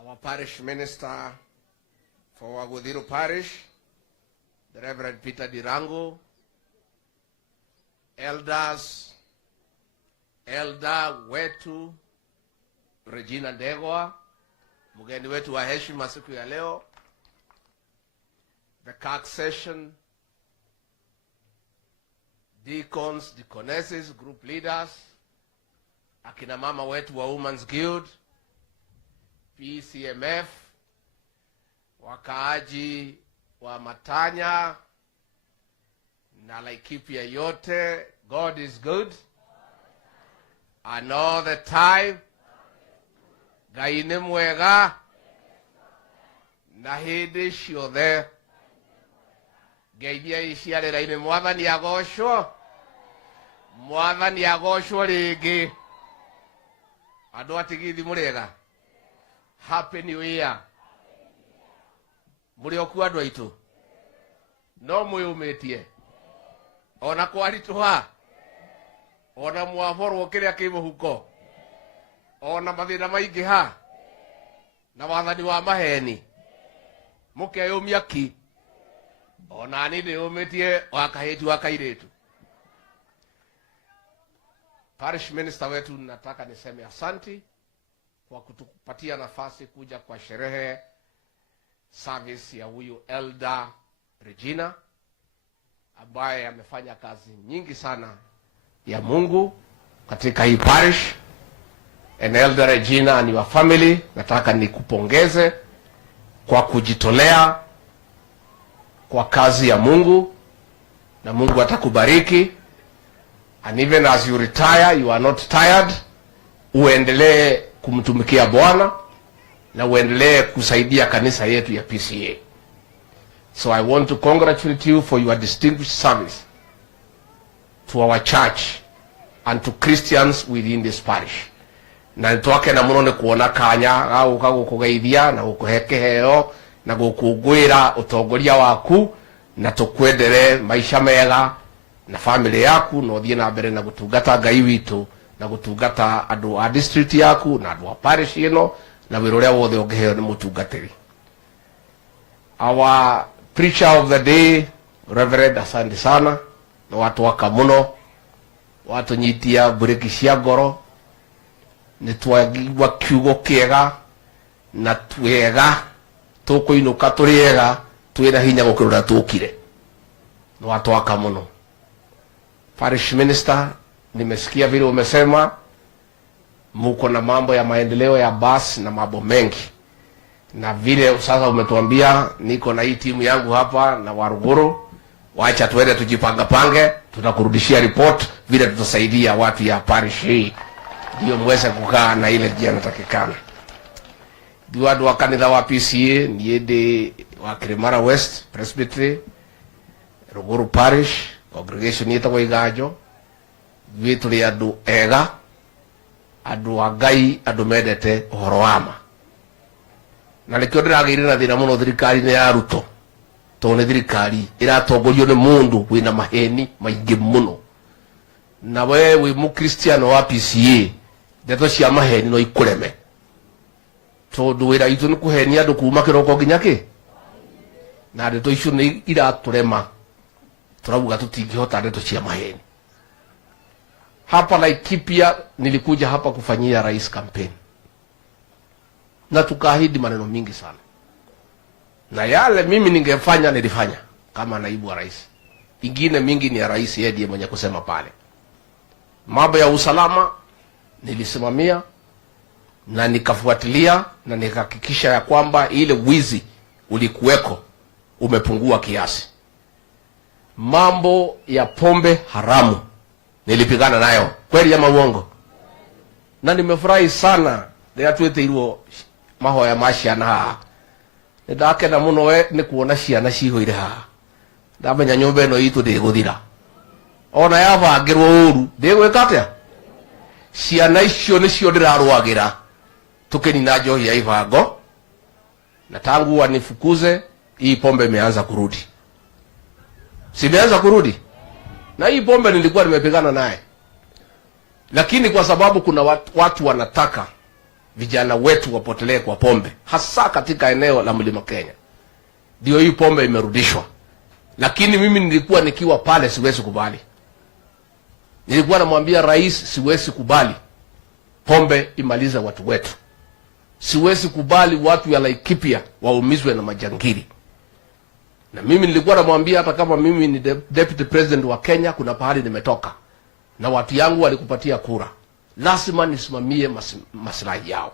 our parish minister for Uhuru Parish, the Reverend Peter Dirango, elders, Elder wetu Regina Ndegwa, mgeni wetu wa heshima siku ya leo, the CAC session, deacons, deaconesses, group leaders, akina mama wetu wa Women's Guild, PCMF, wakaaji wa Matanya na Laikipia yote. God is good and all the time. Ngai nĩ mwega na hĩndĩ ciothe. Ngeithia iciarĩra-inĩ. Mwathani agocwo. Mwathani agocwo rĩngĩ. Andũ atigithi mũrĩega. Happy New Year. Mũrĩ okuo andũ aitũ. No mwĩyũmĩtie. Ona kwaritũha. Ona mwaborwo kĩrĩa kĩ mũhuko. Ona mathĩna maingĩ ha. Na wathani wa maheni. Mũkeyũmia ki. Ona ni ndĩyũmĩtie wa kahĩti wa kairĩtu. Parish minister wetu, nataka niseme asanti kwa kutupatia nafasi kuja kwa sherehe service ya huyu Elder Regina ambaye amefanya kazi nyingi sana ya Mungu katika hii parish. And Elder Regina and your family, nataka nikupongeze kwa kujitolea kwa kazi ya Mungu, na Mungu atakubariki. And even as you retire, you are not tired. Uendelee kumtumikia Bwana na uendelee kusaidia kanisa yetu ya PCA. So I want to congratulate you for your distinguished service to our church and to Christians within this parish. Na nitwake na muno ni kuona kanya gauka gukugeithia na gukuhe kiheo na gukungwira utongoria waku, na tukwendere maisha mega na family yaku, no thie na mbere na gutungata Ngai witu na gutungata andu a district yaku na andu a parish ino na wira uria wothe ungeheo ni mutungatiri. Our preacher of the day, Reverend, asante sana, na watu waka muno, watu nyitia bureki cia ngoro, ni twagwa kiugo kiega na twega, tukuinuka turiega, twina hinya gukirura tukire. Ni watu waka muno. Parish minister, nimesikia vile umesema muko na mambo ya maendeleo ya bus na mambo mengi. Na vile sasa umetuambia niko na hii timu yangu hapa na Waruguru, wacha tuende tujipanga pange, tutakurudishia report vile tutasaidia watu ya parish hii ndio mweze kukaa na ile njia inatakikana. Watu wa kanisa wa PCA niende wa Kirimara West Presbytery, Ruguru Parish congregation yetagwo Igajo, vitu ria andu ega, andu a Ngai, andu mendete uhoro wa ma. Na nikio ndiragirira na thina muno thirikari-ini ya Ruto, tone thirikari iratongorio ni mundu wina maheni maingi muno. Na we wi mu Christian wa PCA, ndeto cia maheni no ikureme. Tondu wira itu ni kuhenia andu kuma kiroko nginya ki, na ndeto icio ni iraturema. Turabuga tutingihota ndeto cia maheni. Hapa Laikipia nilikuja hapa kufanyia rais campaign, na tukaahidi maneno mingi sana, na yale mimi ningefanya nilifanya kama naibu wa rais. Ingine mingi ni ya rais yeye ndiye mwenye kusema pale. Mambo ya usalama nilisimamia na nikafuatilia na nikahakikisha ya kwamba ile wizi ulikuweko umepungua kiasi. Mambo ya pombe haramu nilipigana nayo, kweli ama uongo? Na nimefurahi sana ndio tweteirwo mahoya ma ciana haha. Ndakena muno we ni kuona ciana cihoire haha. Ndamenya nyumba ino itu ndiguthira. Ona yabangirwo uru ndigwika atia? Ciana icio nicio ndirarwagira tukinina njohi ya ibango, na tangu wanifukuze hii pombe imeanza kurudi. Simeanza kurudi. Na hii pombe nilikuwa nimepigana naye, lakini kwa sababu kuna watu wanataka vijana wetu wapotelee kwa pombe, hasa katika eneo la Mlima Kenya. Ndio hii pombe imerudishwa. Lakini mimi nilikuwa nikiwa pale, siwezi kubali. Nilikuwa namwambia rais, siwezi kubali pombe imalize watu wetu. Siwezi kubali watu ya Laikipia waumizwe na majangili. Na mimi nilikuwa namwambia, hata kama mimi ni deputy president wa Kenya, kuna pahali nimetoka na watu yangu walikupatia kura, lazima nisimamie maslahi yao.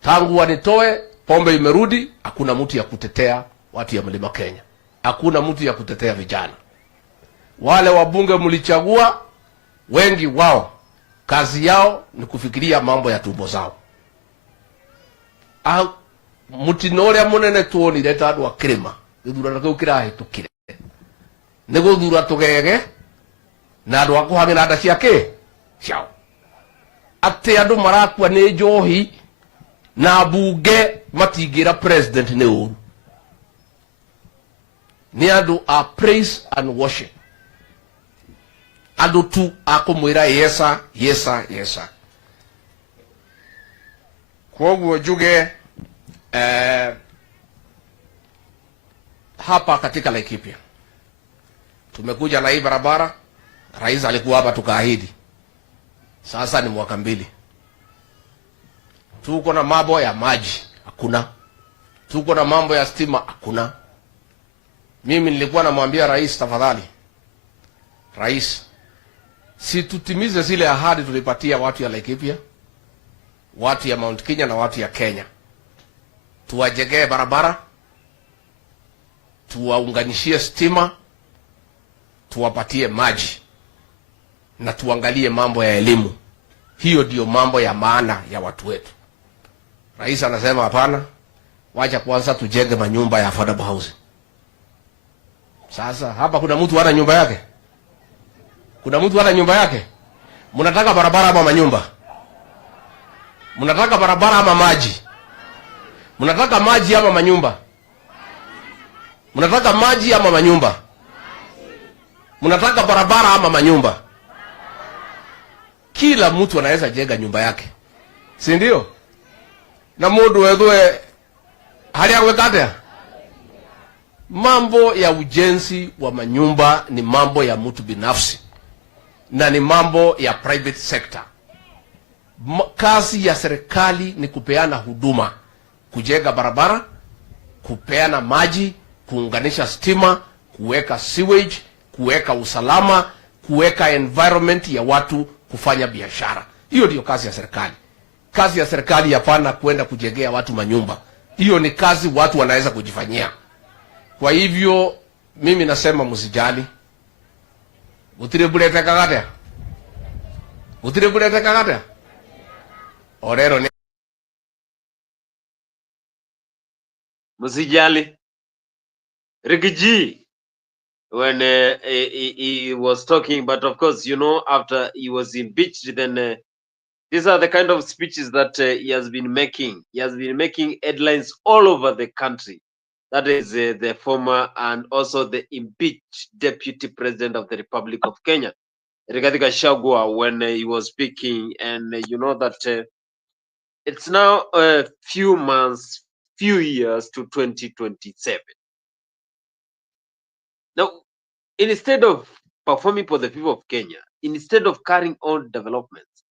Tangu wanitoe, pombe imerudi, hakuna mtu ya kutetea watu ya Mlima Kenya. Hakuna mtu ya kutetea vijana. Wale wabunge mlichagua, wengi wao kazi yao ni kufikiria mambo ya tumbo zao. Mutinore munene tuonire tandu akirima githurano kiu kirahitukire ni guthura tugege na andu akuhangira nda ciake ciao. Ati andu marakua ni njohi na bunge matingira president ni uru. Ni andu a praise and worship. Andu tu akumwira yesa yesa yesa. Koguo njuge hapa katika Laikipia tumekuja na hii barabara. Rais alikuwa hapa tukaahidi. Sasa ni mwaka 2. Tuko na mambo ya maji hakuna. Tuko na mambo ya stima hakuna. Mimi nilikuwa namwambia rais, tafadhali rais, si tutimize zile ahadi tulipatia watu ya Laikipia, watu ya Mount Kenya na watu ya Kenya. Tuwajengee barabara, tuwaunganishie stima, tuwapatie maji na tuangalie mambo ya elimu. Hiyo ndio mambo ya maana ya watu wetu. Rais anasema hapana, wacha kwanza tujenge manyumba ya affordable housing. Sasa hapa kuna mtu hana nyumba yake? Kuna mtu hana nyumba yake? Mnataka barabara ama manyumba? Mnataka barabara ama maji? Mnataka maji ama manyumba? Mnataka maji ama manyumba? Mnataka barabara ama manyumba? Kila mtu anaweza jenga nyumba yake, si ndio? Na mundu wethwe hali ya kwekate. Mambo ya ujenzi wa manyumba ni mambo ya mtu binafsi na ni mambo ya private sector. Kazi ya serikali ni kupeana huduma, kujenga barabara, kupeana maji, kuunganisha stima, kuweka sewage, kuweka usalama, kuweka environment ya watu kufanya biashara. Hiyo ndio kazi ya serikali. Kazi ya serikali hapana kwenda kujengea watu manyumba. Hiyo ni kazi watu wanaweza kujifanyia. Kwa hivyo mimi nasema msijali. Utirebulete kagate. Utirebulete kagate. Orero ni Msijali. Rigiji, when he was talking, but of course, you know, after he was impeached, then these are the kind of speeches that he has been making. He has been making headlines all over the country. That is the former and also the impeached Deputy President of the Republic of Kenya, Rigathi Gachagua, when he was speaking. And you know that it's now a few months, few years to 2027. Now, instead of performing for the people of Kenya, instead of carrying on developments,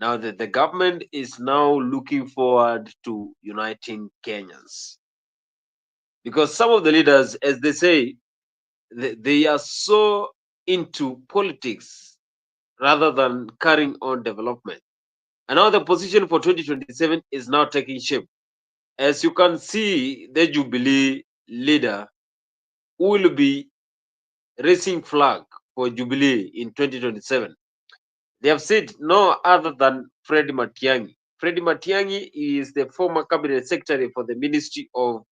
now the government is now looking forward to uniting Kenyans. Because some of the leaders, as they say, they are so into politics rather than carrying on development. And now the position for 2027 is now taking shape. As you can see, the Jubilee leader will be raising flag for Jubilee in 2027. They have said no other than Fred Matiangi. Fred Matiangi is the former cabinet secretary for the Ministry of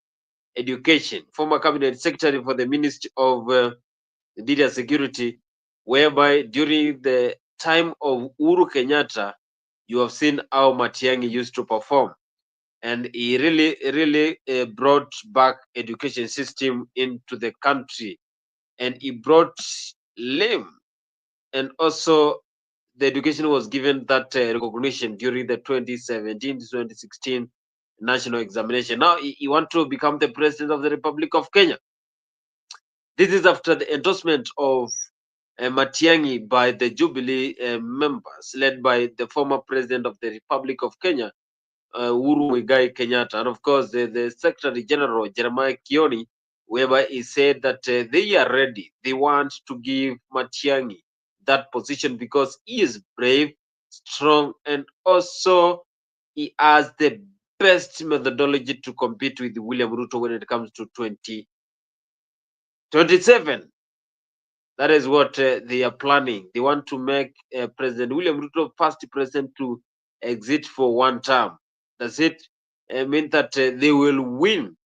Education, former cabinet secretary for the Ministry of Data Security, whereby during the time of Uhuru Kenyatta, you have seen how Matiangi used to perform. And he really brought back education system into the country. And he brought LAME and also the education was given that recognition during the 2017 to 2016 national examination. Now he want to become the president of the Republic of Kenya. This is after the endorsement of Matiang'I by the Jubilee members, led by the former president of the Republic of Kenya, Uhuru Kenyatta, and of course the Secretary General Jeremiah Kioni, whereby he said that they are ready. They want to give Matiang'I that position because he is brave, strong, and also he has the best methodology to compete with William Ruto when it comes to 2027. That is what they are planning. They want to make President William Ruto first president to exit for one term. Does it mean that they will win?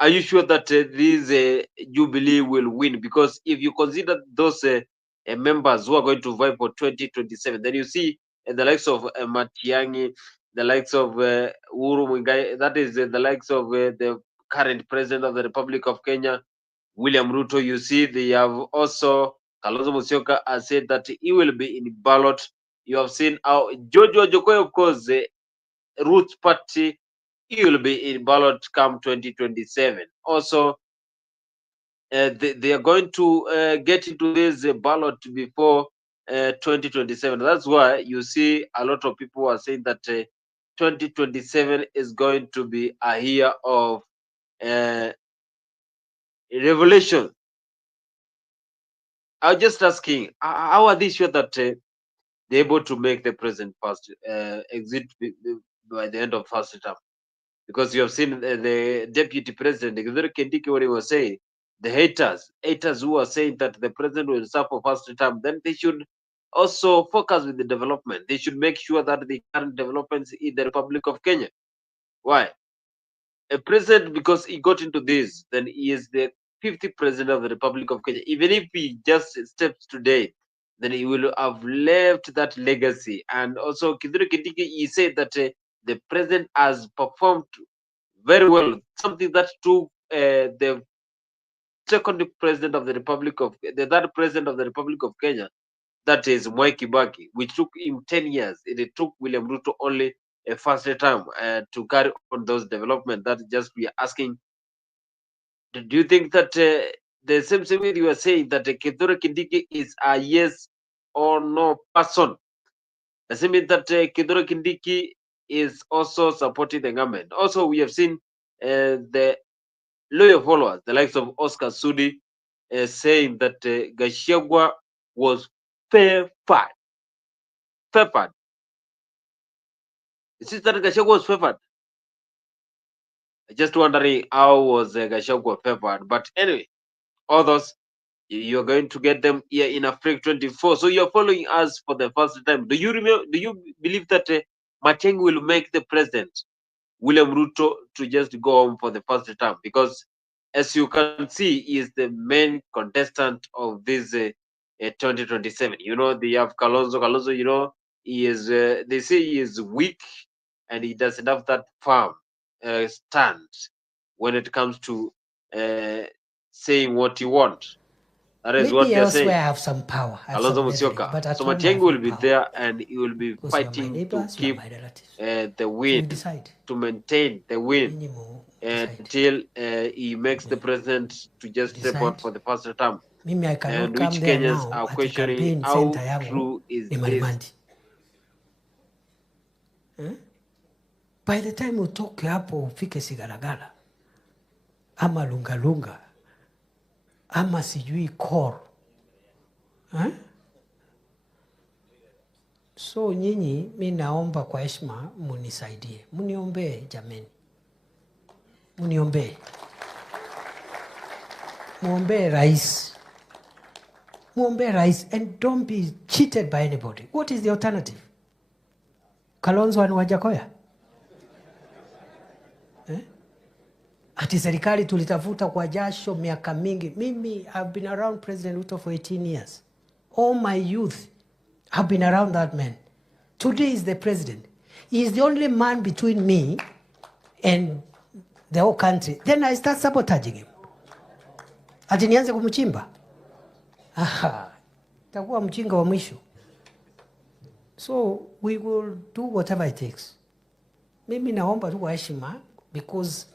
Are you sure that this Jubilee will win? Because if you consider those members who are going to vie for 2027, then you see the likes of Matiang'I, the likes of Uhuru Muigai, that is the likes of the current president of the Republic of Kenya, William Ruto. You see, they have also Kalonzo Musyoka has said that he will be in ballot. You have seen how George Ojokoya, of course, Roots Party, he will be in ballot come 2027. Also, they are going to get into this ballot before 2027. That's why you see a lot of people are saying that 2027 is going to be a year of revelation. I was just asking, how are they sure that they're able to make the president first exit by the end of first term? Because you have seen the deputy president, Kithure Kindiki, what he was saying, the haters who are saying that the president will serve for first term, then they should also focus with the development. They should make sure that the current developments in the Republic of Kenya. Why? A president, because he got into this, then he is the 50th president of the Republic of Kenya. Even if he just steps today, then he will have left that legacy. And also, Kithure Kindiki, he said that the president has performed very well, something that took the second president of the Republic of the third president of the Republic of Kenya, that is Mwai Kibaki, which took him 10 years. It took William Ruto only a first term to carry on those development. That just we are asking. Do you think that the same way you are saying that Kithure Kindiki is a yes or no person? Does it mean that Kithure Kindiki is also supporting the government? Also, we have seen the loyal followers, the likes of Oscar Sudi, saying that Gachagua was favored. Favored. Is it that Gachagua was favored? Just wondering how was Gachagua favored. But anyway, others, you're going to get them here in Africa 24. So you're following us for the first time. Do you remember? Do you believe that Matiang'I will make the president William Ruto to just go home for the first term? Because as you can see, he is the main contestant of this 2027. You know, they have Kalonzo. Kalonzo, you know, he is. They say he is weak, and he doesn't have that firm stand when it comes to saying what he wants. That is what Maybe they're elsewhere saying. I have some power. I have Kalonzo some leverage, Musyoka. but at So home I Matiang'I have will no be power. there, and he will be Because you are my fighting to neighbors, you are keep my relatives. the So you win, decide. to maintain the win Decide. until he makes the president to just step out Decide. for the first term. Mimi I cannot And come which there Kenyans now are at the questioning campaign how center yangu true is ni this. Marimandi. By the time utoke hapo ufike Sigalagala ama Lungalunga ama sijui Kor. So nyinyi, mi naomba kwa heshima munisaidie, muniombee jameni, muniombee, muombee rais, muombee rais, and don't be cheated by anybody. What is the alternative? Kalonzo and Wajakoya? Ati serikali tulitafuta kwa jasho miaka mingi. Mimi I've been around President Ruto for 18 years. All my youth have been around that man. Today is the president. He is the only man between me and the whole country. Then I start sabotaging him. Ati nianze kumchimba? Aha. Takuwa mchinga wa mwisho. So we will do whatever it takes. Mimi naomba tu kwa heshima, because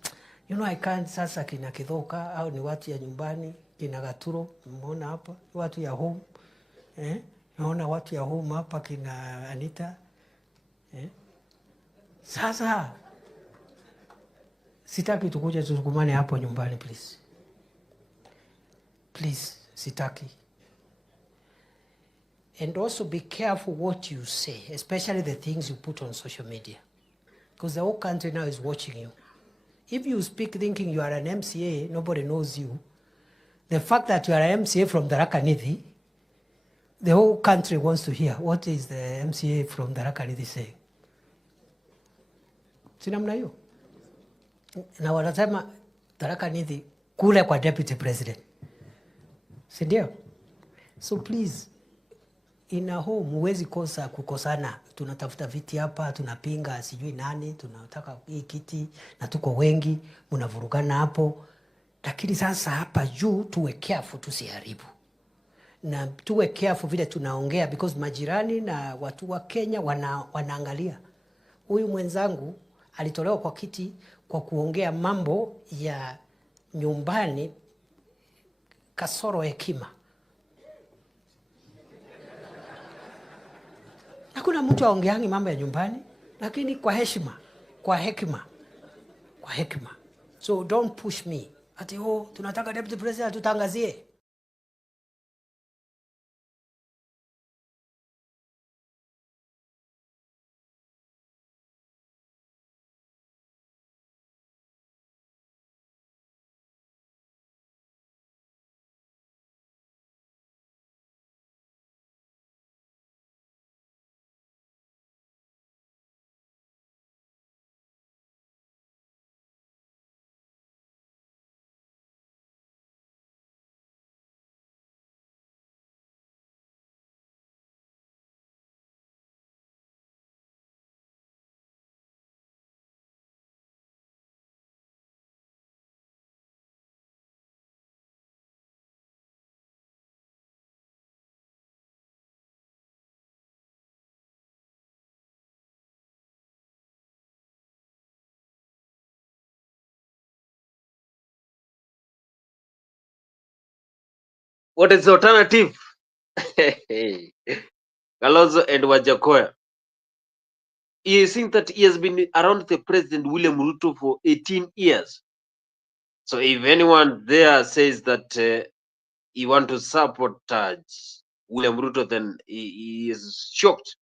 you know I can't sasa kina Kithoka au ni watu ya nyumbani, kina Gaturo, mmeona hapa, watu ya home. Naona watu ya home hapa kina Anita. Sasa sitaki tukuje tusukumane hapo nyumbani, please. Please, sitaki. And also be careful what you say, especially the things you put on social media. Because the whole country now is watching you. If you speak thinking you are an MCA, nobody knows you. The fact that you are an MCA from Tharaka Nithi, the whole country wants to hear what is the MCA from Tharaka Nithi saying. Si namna hiyo? Na wanasema Tharaka Nithi kule kwa deputy president. Si ndio? So please, in a home huwezi kosa kukosana. Tunatafuta viti hapa, tunapinga sijui nani, tunataka hii kiti na tuko wengi, mnavurugana hapo. Lakini sasa hapa juu tuwe careful tusiharibu. Na tuwe careful vile tunaongea, because majirani na watu wa Kenya wanaangalia. Huyu mwenzangu alitolewa kwa kiti kwa kuongea mambo ya nyumbani kasoro hekima. Hakuna mtu aongeangi mambo ya nyumbani, lakini kwa heshima, kwa hekima, kwa hekima. So don't push me. Ati tunataka deputy president tutangazie. What is the alternative? Kalonzo and Wajakoya. You think that he has been around the President William Ruto for 18 years. So if anyone there says that he want to sabotage William Ruto, then he is shocked.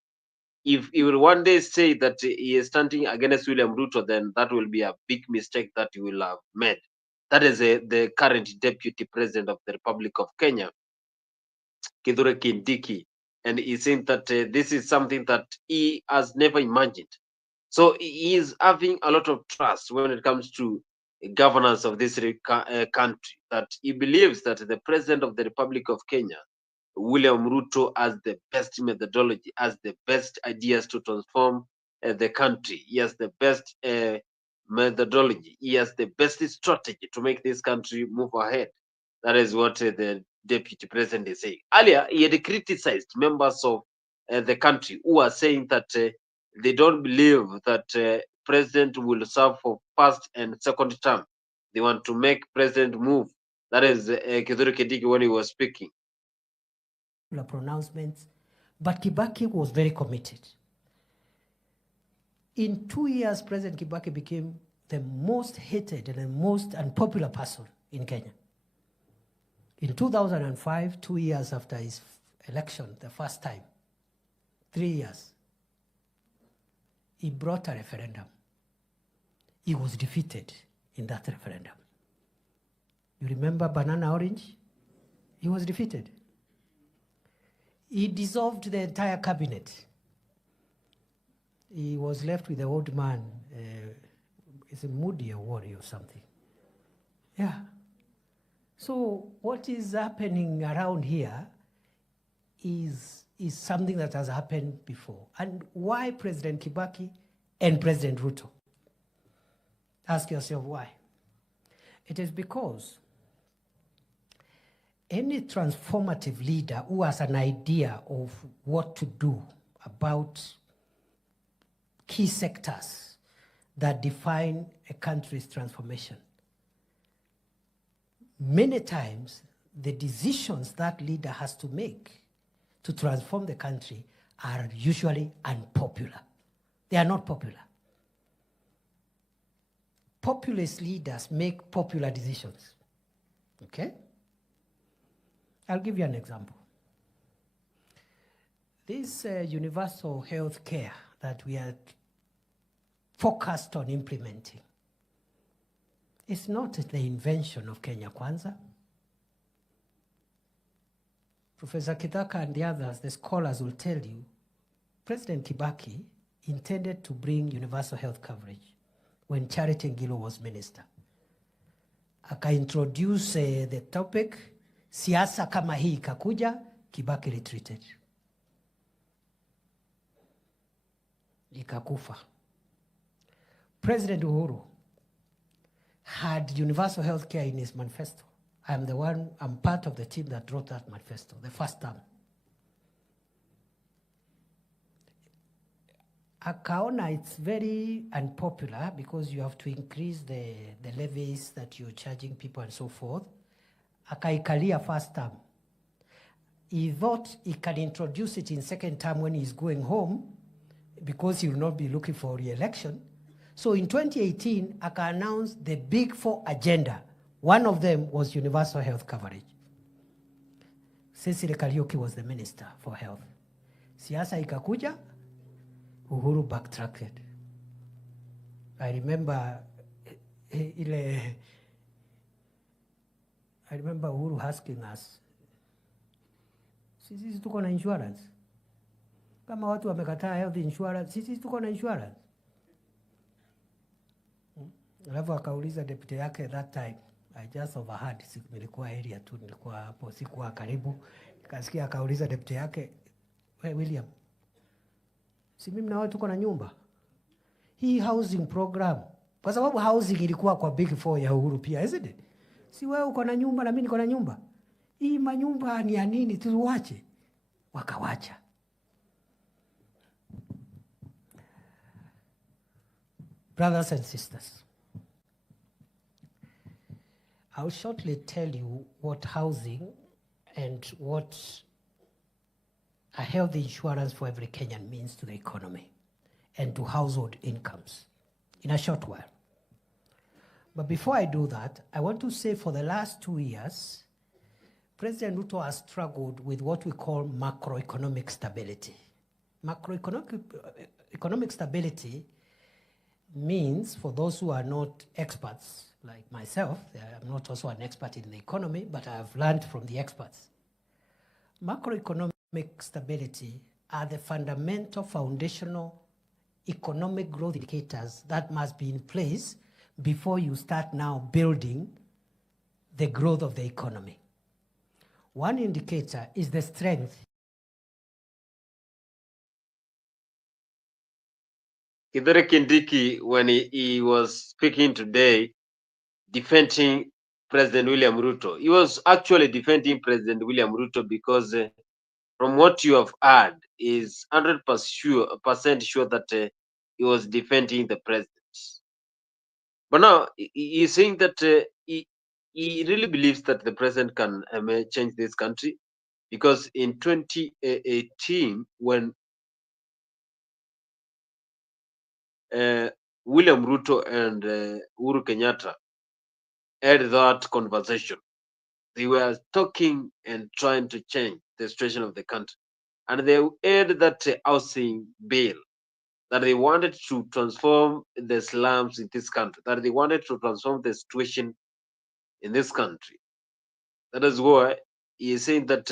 If he will one day say that he is standing against William Ruto, then that will be a big mistake that he will have made. That is the current Deputy President of the Republic of Kenya, Kithure Kindiki. And he saying that this is something that he has never imagined. So he is having a lot of trust when it comes to governance of this country, that he believes that the President of the Republic of Kenya, William Ruto, has the best methodology, has the best ideas to transform the country. He has the best methodology. He has the best strategy to make this country move ahead. That is what the deputy president is saying. Earlier, he had criticized members of the country who are saying that they don't believe that president will serve for first and second term. They want to make president move. That is Kithure Kindiki when he was speaking. Pronouncements, but Kibaki was very committed. In 2 years, President Kibaki became the most hated and the most unpopular person in Kenya. In 2005, 2 years after his election, the first time, 3 years, he brought a referendum. He was defeated in that referendum. You remember Banana Orange? He was defeated. He dissolved the entire cabinet. He was left with the old man. It's a Moody Award or something. Yeah. So what is happening around here is something that has happened before. And why President Kibaki and President Ruto? Ask yourself why. It is because any transformative leader who has an idea of what to do about key sectors that define a country's transformation. Many times, the decisions that leader has to make to transform the country are usually unpopular. They are not popular. Populist leaders make popular decisions. Okay? I'll give you an example. This universal health care that we are focused on implementing is not the invention of Kenya Kwanza. Professor Kitaka and the others, the scholars, will tell you, President Kibaki intended to bring universal health coverage when Charity Ngilo was minister. Aka-introduce the topic, siasa kama hii ikakuja, Kibaki retreated. Ikakufa. President Uhuru had universal health care in his manifesto. I'm part of the team that wrote that manifesto, the first term. Akaona it's very unpopular because you have to increase the levies that you're charging people and so forth. Akaikalia first term. He thought he can introduce it in second term when he's going home because he will not be looking for re-election. So in 2018, Aka announced the Big Four agenda. One of them was universal health coverage. Cecily Kariuki was the minister for health. Siasa ikakuja, Uhuru backtracked. I remember Uhuru asking us, sisi tuko na insurance? Kama watu wamekataa health insurance, sisi tuko na insurance? Alafu akauliza deputy yake that time. I just overheard, nilikuwa area tu, nilikuwa hapo, sikuwa karibu. Nikasikia akauliza deputy yake, "Hey William, si mimi na wewe tuko na nyumba? Hii housing program, kwa sababu housing ilikuwa kwa Big Four ya Uhuru pia, isn't it? Si wewe uko na nyumba na mimi niko na nyumba. Hii manyumba ni ya nini? Tuwache." Wakawacha. Brothers and sisters, I'll shortly tell you what housing and what a health insurance for every Kenyan means to the economy and to household incomes in a short while. But before I do that, I want to say for the last 2 years, President Ruto has struggled with what we call macroeconomic stability. Macroeconomic stability means, for those who are not experts like myself, I'm not also an expert in the economy, but I have learned from the experts. Macroeconomic stability are the fundamental foundational economic growth indicators that must be in place before you start now building the growth of the economy. One indicator is the strength. Kithure Kindiki, when he was speaking today, defending President William Ruto, he was actually defending President William Ruto because from what you have heard, is 100% sure that he was defending the president. But now he is saying that he really believes that the president can change this country, because in 2018, when William Ruto and Uhuru Kenyatta had that conversation, they were talking and trying to change the situation of the country. And they had that housing bill, that they wanted to transform the slums in this country, that they wanted to transform the situation in this country. That is why he is saying that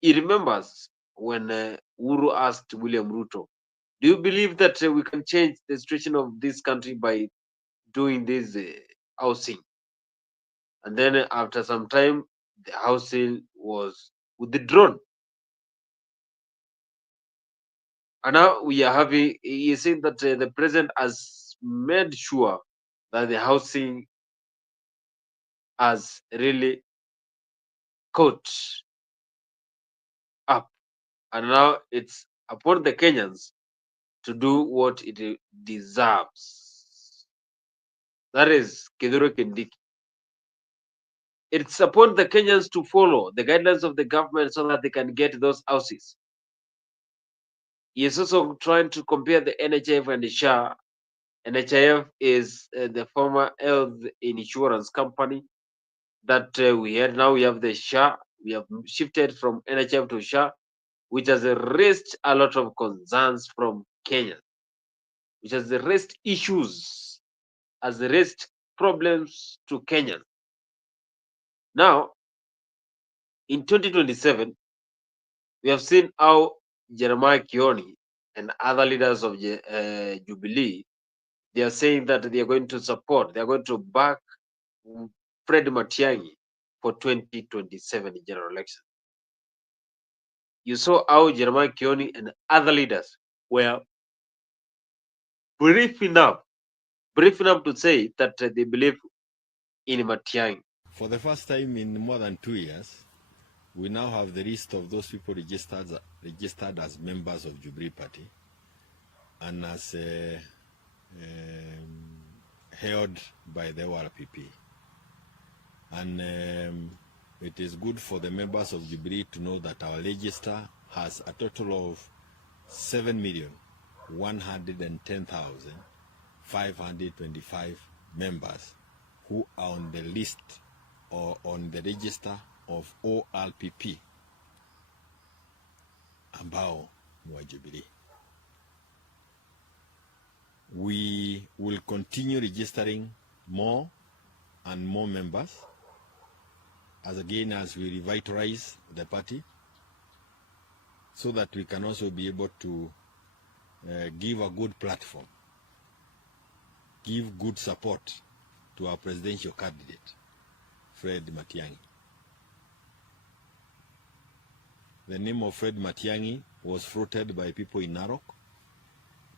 he remembers when Uhuru asked William Ruto, "Do you believe that we can change the situation of this country by doing this housing?" And then after some time, the housing was withdrawn. And now we are having, he is saying that the president has made sure that the housing has really caught up, and now it's upon the Kenyans to do what it deserves. That is Kithure Kindiki. It's upon the Kenyans to follow the guidelines of the government so that they can get those houses. He is also trying to compare the NHIF and the SHA. NHIF is the former health insurance company that we had. Now we have the SHA. We have shifted from NHIF to SHA, which has raised a lot of concerns from Kenya, which has raised issues, has raised problems to Kenyans. Now, in 2027, we have seen how Jeremiah Kioni and other leaders of Jubilee, they are saying that they are going to support, they are going to back Fred Matiangi for 2027 general election. You saw how Jeremiah Kioni and other leaders were brief enough to say that they believe in Matiang'i. For the first time in more than 2 years, we now have the list of those people registered as members of Jubilee Party and as held by the ORPP. And it is good for the members of Jubilee to know that our register has a total of 7,110,525 members who are on the list or on the register of ORPP ambao ni wa Jubilee. We will continue registering more and more members as we revitalize the party, so that we can also be able to give a good platform, give good support to our presidential candidate, Fred Matiangi. The name of Fred Matiangi was floated by people in Narok.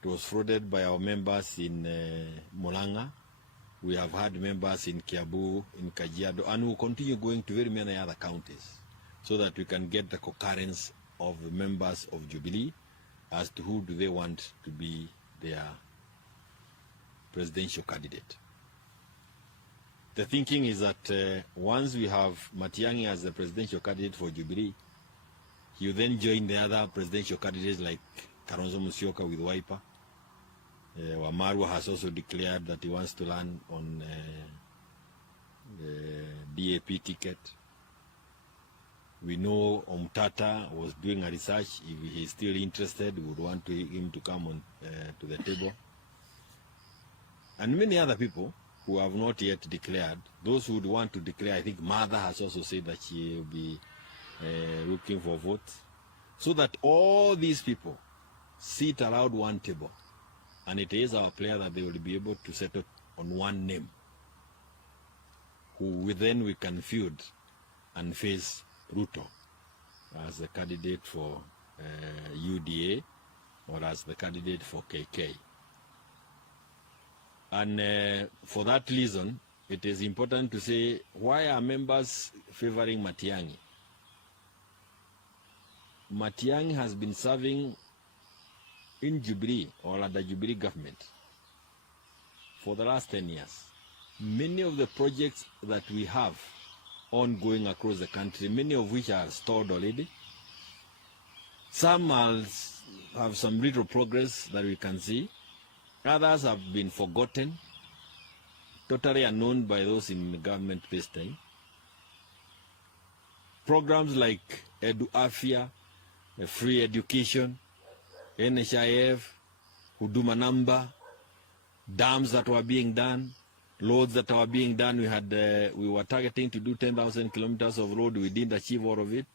It was floated by our members in Murang'a. We have had members in Kiambu, in Kajiado, and we'll continue going to very many other counties so that we can get the concurrence of the members of Jubilee as to who do they want to be their presidential candidate. The thinking is that once we have Matiang'i as the presidential candidate for Jubilee, he will then join the other presidential candidates like Kalonzo Musyoka with Wiper. Wamarwa has also declared that he wants to run on the DAP ticket. We know Omtata was doing a research. If he is still interested, we would want him to come on to the table. And many other people who have not yet declared. Those who would want to declare, I think Mother has also said that she will be looking for votes. So that all these people sit around one table. And it is our prayer that they will be able to settle on one name, who then we can feud and face Ruto as the candidate for UDA or as the candidate for KK. And for that reason, it is important to say, why are members favoring Matiang'i? Matiang'i has been serving in Jubilee or under Jubilee government for the last 10 years. Many of the projects that we have ongoing across the country, many of which are stored already. Some have some little progress that we can see. Others have been forgotten, totally unknown by those in the government this time. Programs like Edu Afya, free education, NHIF, Huduma number, dams that were being done, roads that were being done. We were targeting to do 10,000 kilometers of road. We didn't achieve all of it.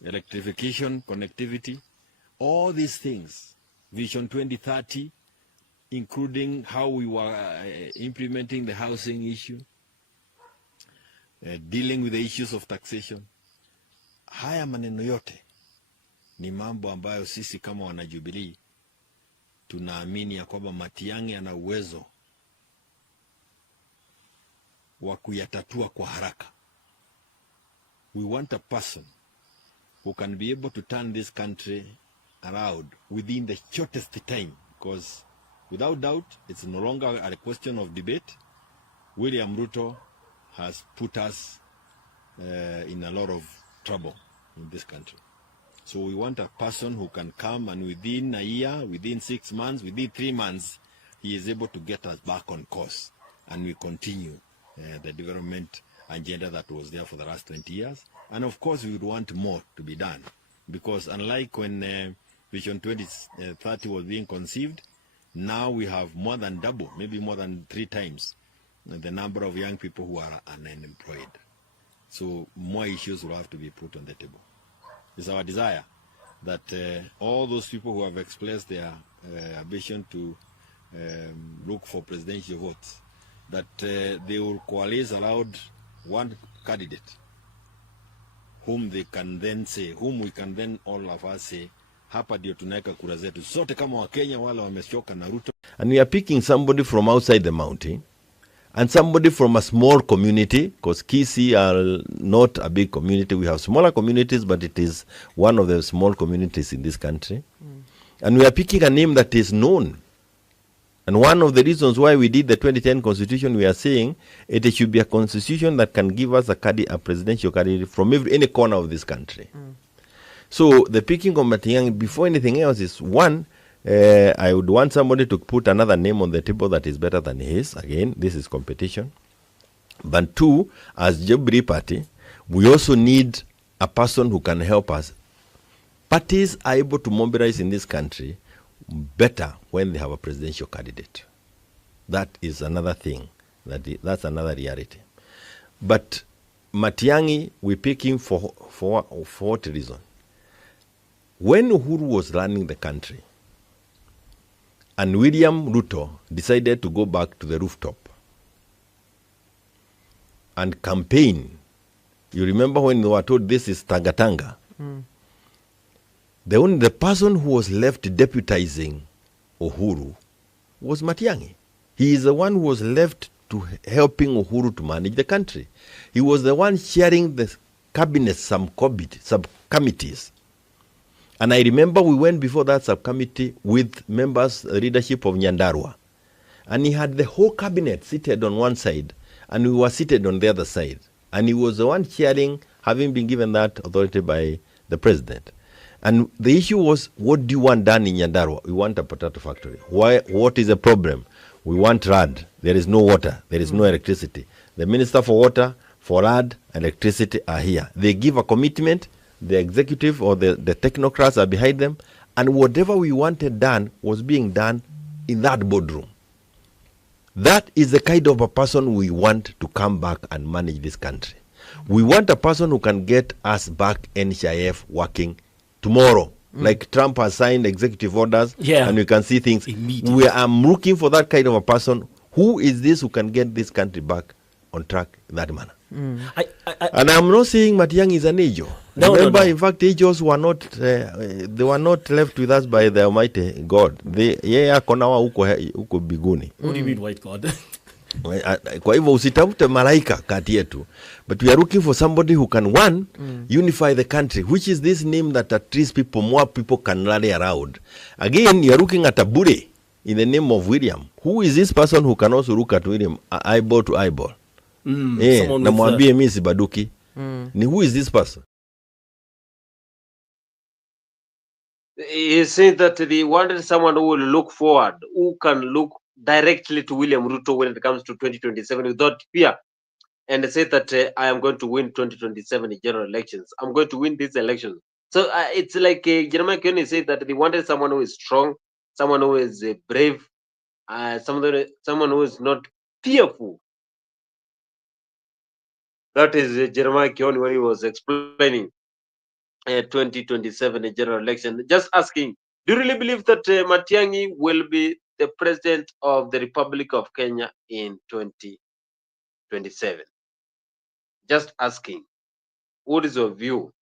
Electrification, connectivity, all these things. Vision 2030, including how we were implementing the housing issue, dealing with the issues of taxation. Haya maneno yote ni mambo ambayo sisi kama wana Jubilee tunaamini ya kwamba Matiang'i ana uwezo wa kuyatatua kwa haraka. We want a person who can be able to turn this country allowed within the shortest time, because without doubt, it's no longer a question of debate. William Ruto has put us in a lot of trouble in this country. So we want a person who can come and within a year, within 6 months, within 3 months, he is able to get us back on course, and we continue the development agenda that was there for the last 20 years. And of course, we would want more to be done, because unlike when Vision 2030 was being conceived, now we have more than double, maybe more than 3 times the number of young people who are unemployed. So more issues will have to be put on the table. It's our desire that all those people who have expressed their ambition to look for presidential votes, that they will coalesce around one candidate whom they can then say, whom we can then all of us say, hapa ndio tunaweka kura zetu sote kama Wakenya wale wamechoka na Ruto. And we are picking somebody from outside the mountain and somebody from a small community, because Kisii are not a big community. We have smaller communities, but it is one of the small communities in this country. And we are picking a name that is known. And one of the reasons why we did the 2010 constitution, we are saying it should be a constitution that can give us a presidential candidate from any corner of this country. So the picking of Matiang'I, before anything else, is one, I would want somebody to put another name on the table that is better than his. Again, this is competition. But two, as Jubilee party, we also need a person who can help us. Parties are able to mobilize in this country better when they have a presidential candidate. That is another thing. That's another reality. But Matiang'I, we pick him for what reason? When Uhuru was running the country, and William Ruto decided to go back to the rooftop and campaign, you remember when they were told this is Tanga. The person who was left deputizing Uhuru was Matiang'I. He is the one who was left to helping Uhuru to manage the country. He was the one chairing the cabinet subcommittees. And I remember we went before that subcommittee with members, leadership of Nyandarua. And he had the whole cabinet seated on one side, and we were seated on the other side. And he was the one chairing, having been given that authority by the president. And the issue was, what do you want done in Nyandarua? We want a potato factory. Why? What is the problem? We want RAD. There is no water. There is no electricity. The Minister for Water, for RAD, electricity are here. They give a commitment. The executive or the technocrats are behind them. And whatever we wanted done was being done in that boardroom. That is the kind of a person we want to come back and manage this country. We want a person who can get us back NHIF working tomorrow. Like Trump has signed executive orders, and we can see things. I'm looking for that kind of a person. Who is this who can get this country back on track in that manner? And I'm not saying Matiang'I is an angel. Remember, in fact, angels were not, they were not left with us by the Almighty God. Konawa uko biguni. What do you mean, white God? Kwa hivyo usitafute malaika kati yetu, but we are looking for somebody who can unify the country, which is this name that at least more people can rally around. Again, you are looking at a Bure in the name of William. Who is this person who can also look at William eyeball to eyeball? Namwambie mimi sibaduki. Ni who is this person? He said that they wanted someone who will look forward, who can look directly to William Ruto when it comes to 2027 without fear, and said that I am going to win 2027 general elections. I'm going to win these elections. So it's like Jeremiah Kioni said that they wanted someone who is strong, someone who is brave, someone who is not fearful. That is Jeremiah Kioni when he was explaining 2027 general election. Just asking, do you really believe that Matiang'I will be the president of the Republic of Kenya in 2027? Just asking, what is your view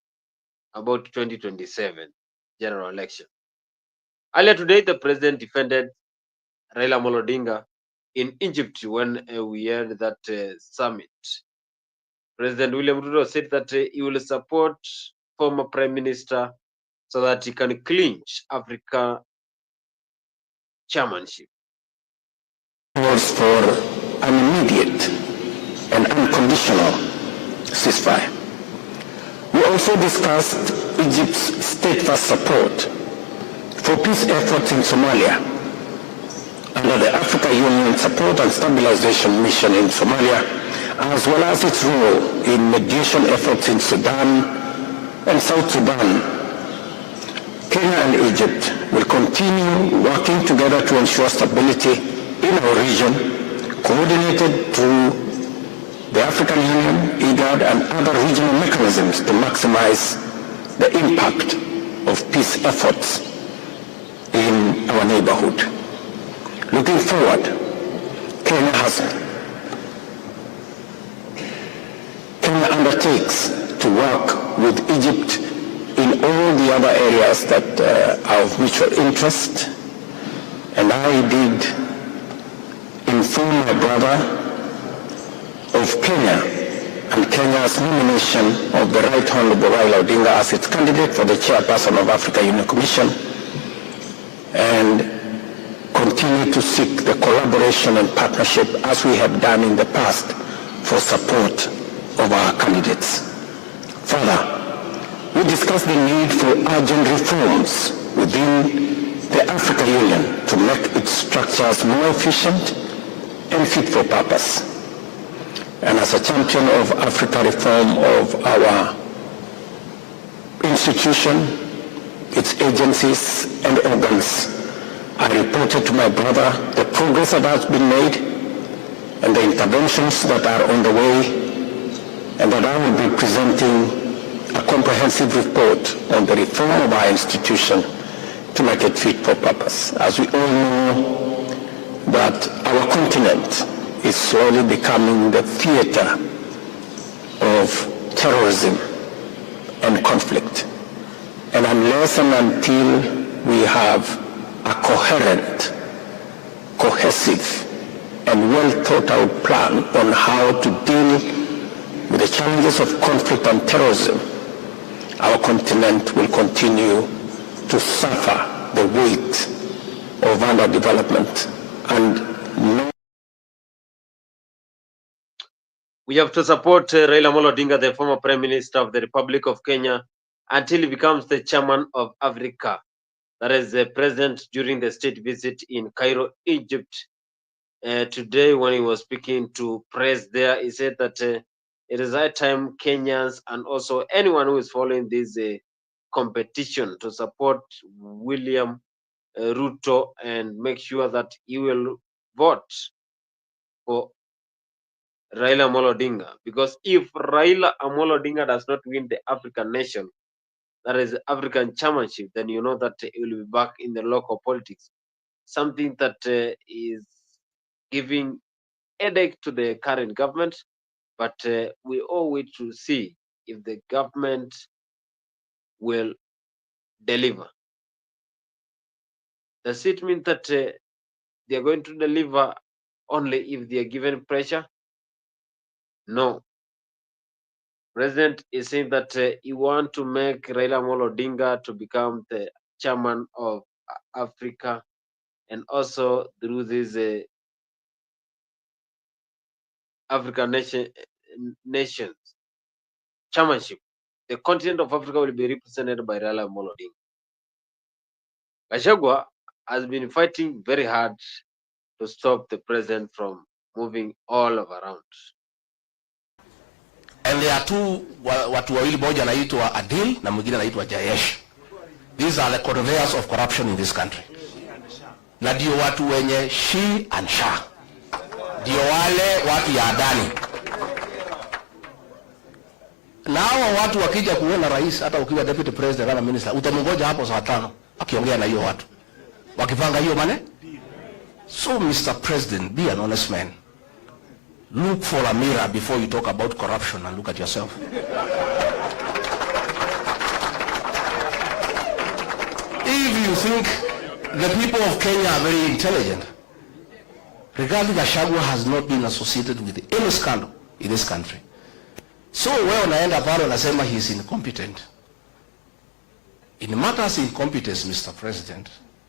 about 2027 general election? Earlier today, the president defended Raila Amolo Odinga in Egypt when we had that summit. President William Ruto said that he will support former Prime Minister so that he can clinch Africa chairmanship. Was for an immediate and unconditional ceasefire. We also discussed Egypt's steadfast support for peace efforts in Somalia under the African Union Support and Stabilization Mission in Somalia, as well as its role in mediation efforts in Sudan and South Sudan. Kenya and Egypt will continue working together to ensure stability in our region, coordinated through the African Union, IGAD, and other regional mechanisms to maximize the impact of peace efforts in our neighborhood. Looking forward, Kenya undertakes to work with Egypt in all the other areas that are of mutual interest, and I did inform my brother of Kenya and Kenya's nomination of the Right Honorable Raila Odinga as its candidate for the chairperson of Africa Union Commission, and continue to seek the collaboration and partnership as we have done in the past for support of our candidates. Further, we discussed the need for urgent reforms within the African Union to make its structures more efficient and fit for purpose. And as a champion of Africa reform of our institution, its agencies and organs, I reported to my brother the progress that has been made and the interventions that are on the way, and that I will be presenting a comprehensive report on the reform of our institution to make it fit for purpose. As we all know, that our continent is slowly becoming the theater of terrorism and conflict. And unless and until we have a coherent, cohesive, and well thought out plan on how to deal with the challenges of conflict and terrorism, our continent will continue to suffer the weight of underdevelopment and no. We have to support Raila Amolo Odinga, the former Prime Minister of the Republic of Kenya, until he becomes the chairman of Africa. That is the president during the state visit in Cairo, Egypt. Today, when he was speaking to press there, he said that it is high time Kenyans and also anyone who is following this competition to support William Ruto and make sure that he will vote for Raila Amolo Odinga. Because if Raila Amolo Odinga does not win the African nation, that is African chairmanship, then you know that he will be back in the local politics. Something that is giving headache to the current government, but we all wait to see if the government will deliver. Does it mean that they are going to deliver only if they are given pressure? No. President is saying that he wants to make Raila Amolo Odinga to become the chairman of Africa, and also through this African nations chairmanship, the continent of Africa will be represented by Raila Amolo Odinga. Gachagua has been fighting very hard to stop the president from moving all around. And there are two watu wawili, moja anaitwa Adil na mwingine anaitwa Jayesh. These are the conveyors of corruption in this country. Na ndio watu wenye she and sha. Ndio wale watu ya adani. Na hawa watu wakija kuona rais, hata ukiwa deputy president ama minister, utamngoja hapo saa 5 akiongea na hiyo watu. Wakipanga hiyo mane? So Mr. President, be an honest man. Look for a mirror before you talk about corruption and look at yourself. If you think the people of Kenya are very intelligent, regarding Gachagua has not been associated with any scandal in this country. So wewe unaenda pale unasema he is incompetent. In matters of incompetence, Mr. President,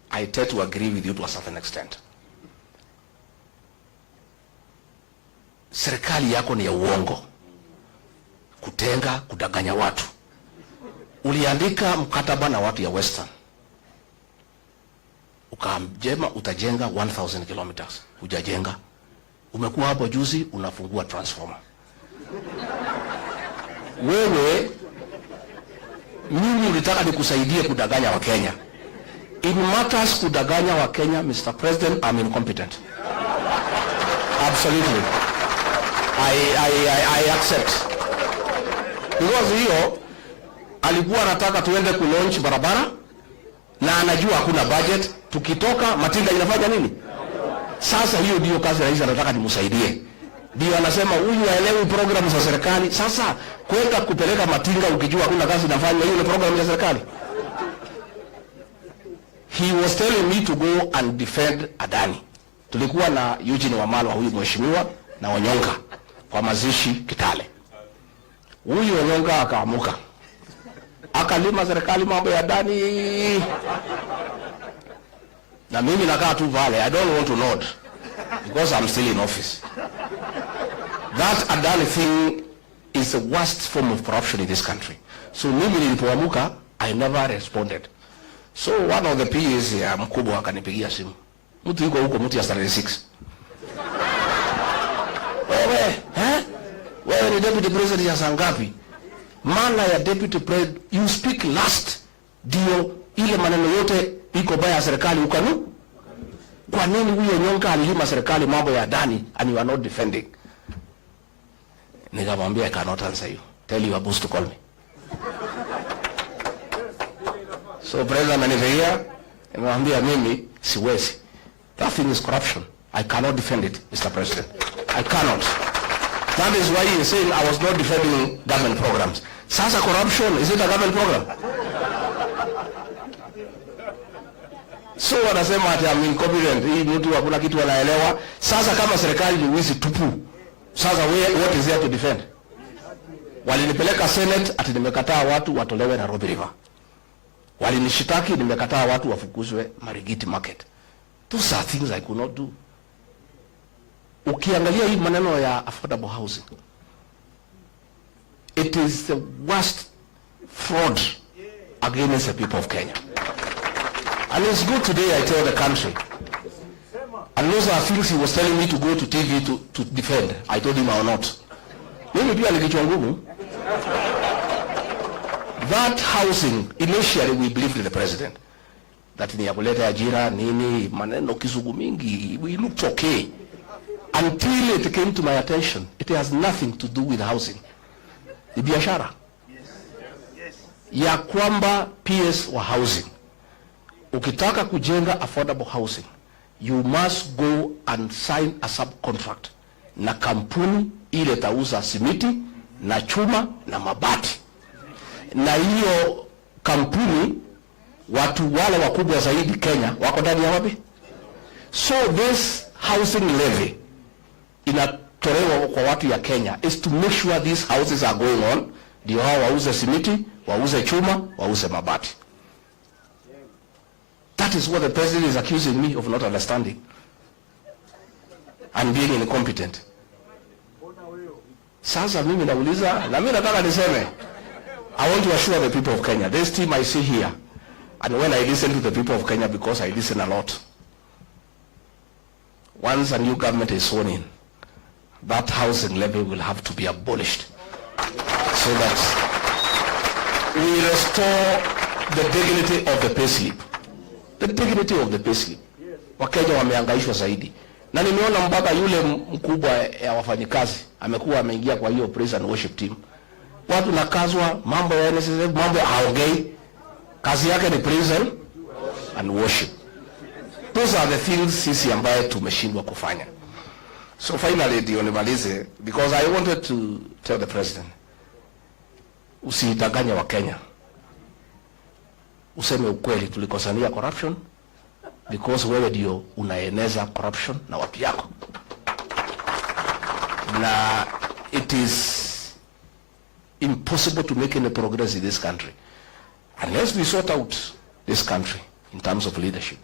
I tend to agree with you to a certain extent. Serikali yako ni ya uongo, kutenga, kudanganya watu. Uliandika mkataba na watu ya Western, ukaamjema utajenga 1000 kilometers, hujajenga. Umekuwa hapo juzi unafungua transformer. Wewe mimi ulitaka nikusaidie kudanganya wa Kenya. In matters kudanganya wa Kenya, Mr. President, I'm incompetent. Absolutely. I accept. Because hiyo alikuwa anataka tuende ku-launch barabara na anajua hakuna budget. Tukitoka Matinga inafanya nini? Sasa hiyo ndio kazi rais anataka nimsaidie. Ndio anasema huyu haelewi programu za serikali. Sasa kwenda kupeleka Matinga ukijua hakuna kazi inafanywa, hiyo ni programu ya serikali. He was telling me to go and defend Adani. Tulikuwa na Eugene Wamalwa, huyu mheshimiwa, na Onyonga kwa mazishi Kitale. Huyu Onyonga akaamuka, akalima serikali mambo ya Adani, na mimi nakaa tu pale. I don't want to nod because I'm still in office. That Adani thing is the worst form of corruption in this country. So mimi nilipoamuka, I never responded. So one of the PAs ya mkubwa akanipigia simu. Mtu yuko huko, mtu ya 36. Wewe ni deputy president ya sangapi? Maana ya deputy president, you speak last. Dio ile maneno yote iko baya ya serikali ukanu. Kwa nini huyo Nyonga alilima serikali mambo ya Adani and you are not defending? Nikamwambia I cannot answer you. Tell your boss to call me. So president ananiambia, nimwambia mimi siwezi. That thing is corruption. I cannot defend it, Mr. President. I cannot. That is why he is saying I was not defending government programs. Sasa corruption, is it a government program? So wanasema ati I'm incompetent. Hii mtu hakuna kitu anaelewa. Sasa kama serikali ni wizi tupu, sasa what is there to defend? Walinipeleka Senate ati nimekataa watu watolewe Nairobi River. Walinishitaki nimekataa watu wafukuzwe Marigiti Market. Those are things I could not do. Ukiangalia hii maneno ya affordable housing, it is the worst fraud against the people of Kenya. And it's good today I tell the country. And those are things he was telling me to go to TV to defend. I told him I will not. Mimi pia nikichwa ngumu. That housing, initially we believed in the president. That ni ya kuleta ajira, nini, maneno kizungu mingi, we looked okay. Until it came to my attention, it has nothing to do with housing. Ni biashara. Ya kwamba PS wa housing. Ukitaka kujenga affordable housing, you must go and sign a subcontract na kampuni ile tauza simiti na chuma na mabati. Na hiyo kampuni watu wale wakubwa zaidi Kenya wako ndani ya wapi? So this housing levy inatolewa kwa watu ya Kenya is to make sure these houses are going on, ndio hao wauze simiti, wauze chuma, wauze mabati. That is what the president is accusing me of not understanding and being incompetent. Sasa mimi nauliza, na mimi nataka niseme, I want to assure the people of Kenya, this team I see here, and when I listen to the people of Kenya, because I listen a lot, once a new government is sworn in, that housing levy will have to be abolished so that we restore the dignity of the payslip. The dignity of the payslip. Wakenya wamehangaishwa zaidi. Na nimeona mpaka yule mkubwa ya wafanyikazi amekuwa ameingia kwa hiyo praise and worship team. Watu nakazwa mambo ya NSSF, mambo haongei. Kazi yake ni praise and worship. Those are the things sisi ambaye tumeshindwa kufanya. So finally ndio nimalize, because I wanted to tell the president, usidanganye wa Kenya. Useme ukweli, tulikosania corruption, because wewe ndio unaeneza corruption na watu yako. Na it is impossible to make any progress in this country unless we sort out this country in terms of leadership,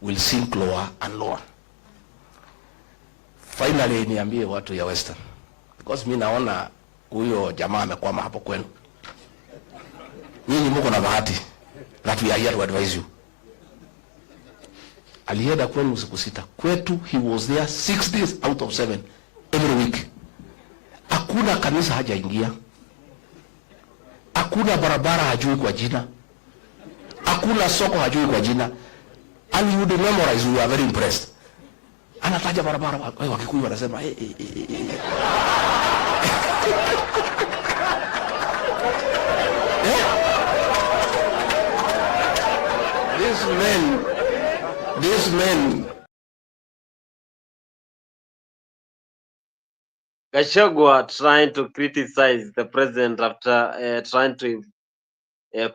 we'll sink lower and lower. Finally, niambie watu ya Western, because mimi naona huyo jamaa amekwama hapo kwenu. Nyinyi mko na bahati that we are here to advise you. Alienda kwenu usiku 6. Kwetu he was there 6 days out of 7 every week. Hakuna kanisa hajaingia. Hakuna barabara hajui kwa jina. Hakuna soko hajui kwa jina. And you would memorize, we are very impressed. Anataja barabara, Wakikuyu wanasema These men. Gachagua trying to criticize the president after trying to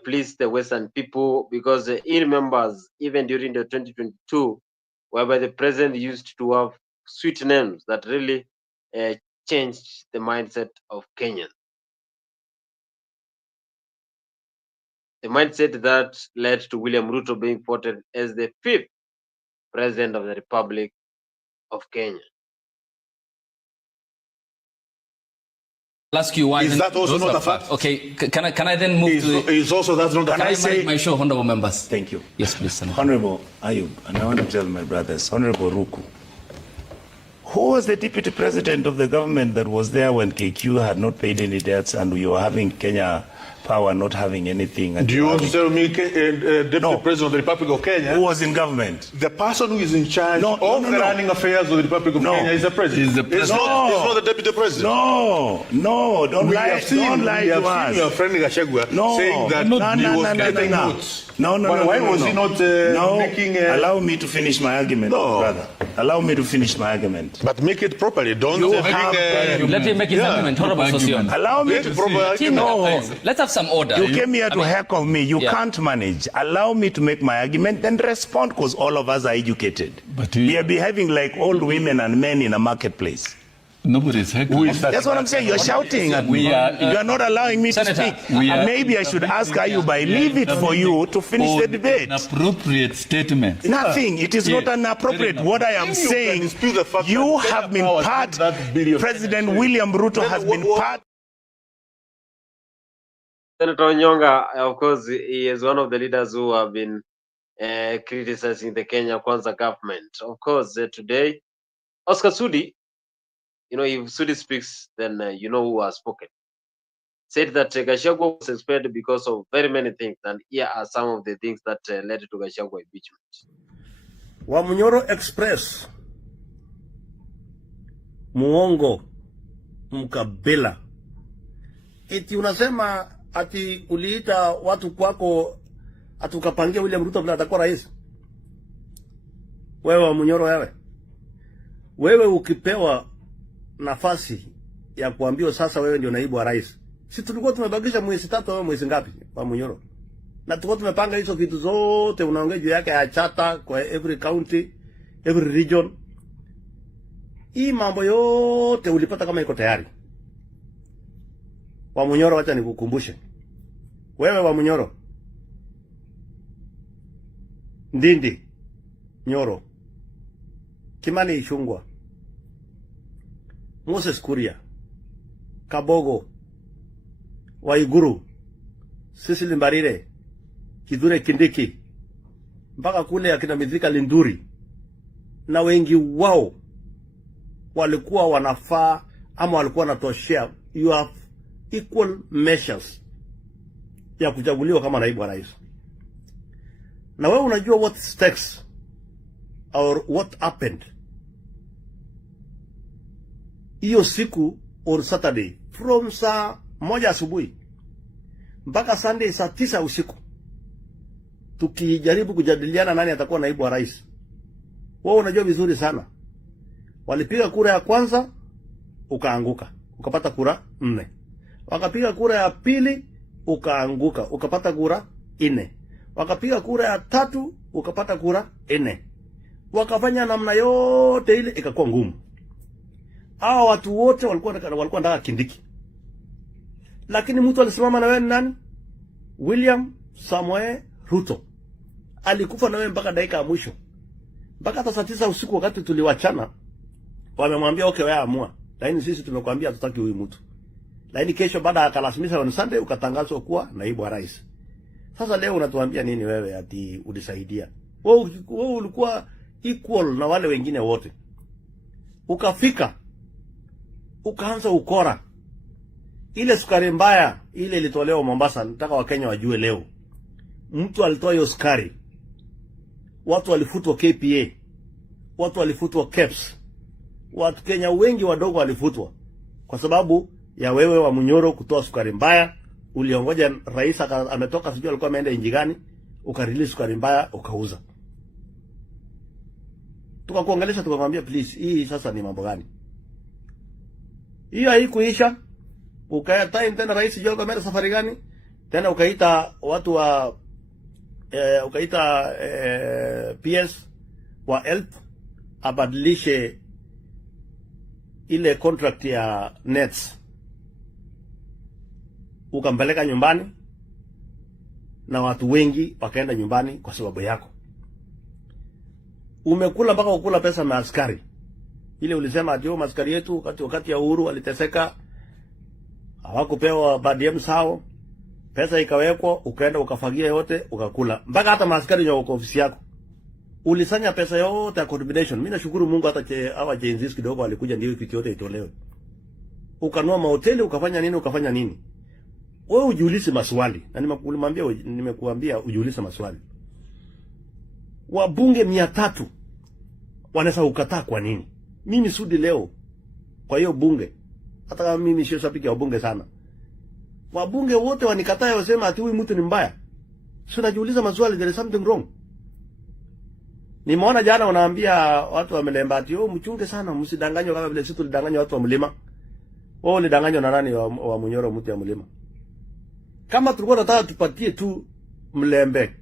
please the Western people, because he remembers even during the 2022, whereby the president used to have sweet names that really changed the mindset of Kenyans. The mindset that led to William Ruto being voted as the 5th president of the Republic of Kenya. I'll ask you why. Is that also not a fact? Okay, can I then move to... Is also that's not a fact? Can I say my show, honorable members? Thank you. Yes, please, Senator. Honorable Ayub, and I want to tell my brothers, Honorable Ruku, who was the deputy president of the government that was there when KQ had not paid any debts and we were having Kenya Power not having anything? And do you want to tell me Deputy President of the Republic of Kenya? Who was in government? The person who is in charge of the running affairs of the Republic of Kenya is the president. He's the president. It's not the deputy president. Don't lie to us. Your friend Gachagua saying that he was getting notes. Why was he not making Allow me to finish my argument, brother. Allow me to finish my argument. But make it properly. Don't let him make his argument. Honorable Sossion. Allow me to let's have some order. You came here to heckle me. You can't manage. Allow me to make my argument, then respond, because all of us are educated. But we are behaving like old women and men in a marketplace. Nobody's heckling. That's what I'm saying. You're shouting at me. You are not allowing me Senator, to speak. Maybe I should ask Ayub, I leave it for you to finish the debate. An appropriate statement. Nothing. It is not inappropriate. What I am saying, you have been part, President William Ruto has been part. Senator Onyonga, of course, he is one of the leaders who have been criticizing the Kenya Kwanza government. Of course, today, Oscar Sudi, you know, if Sudi speaks, then you know who has spoken. Said that Gachagua was expelled because of very many things, and here are some of the things that led to Gachagua impeachment. Wamunyoro Express, muongo, mkabila. Eti unasema ati uliita watu kwako atukapangia William Ruto bila atakuwa rais. Wewe Wamunyoro, wewe ukipewa nafasi ya kuambiwa sasa wewe ndio naibu wa rais, si tulikuwa tumebakisha mwezi 3 au mwezi ngapi Wamunyoro? Na tulikuwa tumepanga hizo vitu zote, unaongea juu yake ya chata kwa every county, every region. Hii mambo yote ulipata kama iko tayari. Wamunyoro, acha nikukumbushe. Wewe Wamunyoro, Ndindi, Nyoro, Kimani Ichung'wah, Moses Kuria, Kabogo, Waiguru, Cecily Mbarire, Kithure Kindiki, mpaka kule akina Mithika Linturi, na wengi wao walikuwa wanafaa ama walikuwa wanatoshea. You have equal measures ya kuchaguliwa kama naibu wa rais. Na wewe unajua what stakes or what happened hiyo siku or Saturday from saa 1 asubuhi mpaka Sunday saa 9 usiku, tukijaribu kujadiliana nani atakuwa naibu wa rais. Wewe unajua vizuri sana walipiga kura ya kwanza ukaanguka, ukapata kura 4. Wakapiga kura ya pili ukaanguka, ukapata kura 4. Wakapiga kura ya 3 ukapata kura 4. Wakafanya namna yote ile ikakuwa ngumu. Hao watu wote walikuwa ndaka Kindiki. Lakini mtu alisimama na wewe nani? William Samuel Ruto alikufa na wewe mpaka dakika ya mwisho. Mpaka hata saa 9 usiku wakati tuliwachana, wamemwambia okay, wewe amua. Lakini sisi tumekwambia hatutaki huyu mtu. Lakini kesho baada akalasimisha on Sunday ukatangazwa kuwa naibu wa rais. Sasa leo unatuambia nini wewe ati ulisaidia? Wewe ulikuwa equal na wale wengine wote. Ukafika ukaanza ukora. Ile sukari mbaya ile ilitolewa Mombasa, nataka Wakenya wajue leo. Mtu alitoa hiyo sukari. Watu walifutwa KPA. Watu walifutwa KEBS. Watu Kenya wengi wadogo walifutwa kwa sababu ya wewe wa Munyoro kutoa sukari mbaya. Uliongoja rais ametoka, sijui alikuwa ameenda nchi gani, ukarelease sukari mbaya ukauza. Tukakuangalia tukamwambia please, hii sasa ni mambo gani? Hii haikuisha. Ukaita tena rais sijui alikuwa ameenda safari gani? Tena ukaita watu wa PS wa help abadilishe ile contract ya nets. Ukampeleka nyumbani na watu wengi wakaenda nyumbani kwa sababu yako. Umekula mpaka ukula pesa na askari. Ile ulisema ati askari yetu wakati ya Uhuru waliteseka, hawakupewa BDM sao, pesa ikawekwa, ukaenda ukafagia yote ukakula. Mpaka hata maaskari wa ofisi yako. Ulisanya pesa yote ya coordination. Mimi nashukuru Mungu hata hawa Jenzis kidogo walikuja ndio vitu yote itolewe. Ukanua mahoteli, ukafanya nini? Wewe ujiulize maswali. Na nimekuambia ujiulize maswali. Wabunge 300 wanaweza ukataa kwa nini? Mimi Sudi leo kwa hiyo bunge, hata kama mimi sio shabiki wa bunge sana, wabunge wote wanikataa, wasema ati huyu mtu ni mbaya. Sio, najiuliza maswali, there is something wrong. Nimeona jana wanaambia watu wa Mlemba ati mchunge sana, msidanganywe kama vile sisi tulidanganywa watu wa Mlima. Wao walidanganywa na nani wa Munyoro mtu ya Mlima? Kama tulikuwa tunataka tupatie tu Mlembe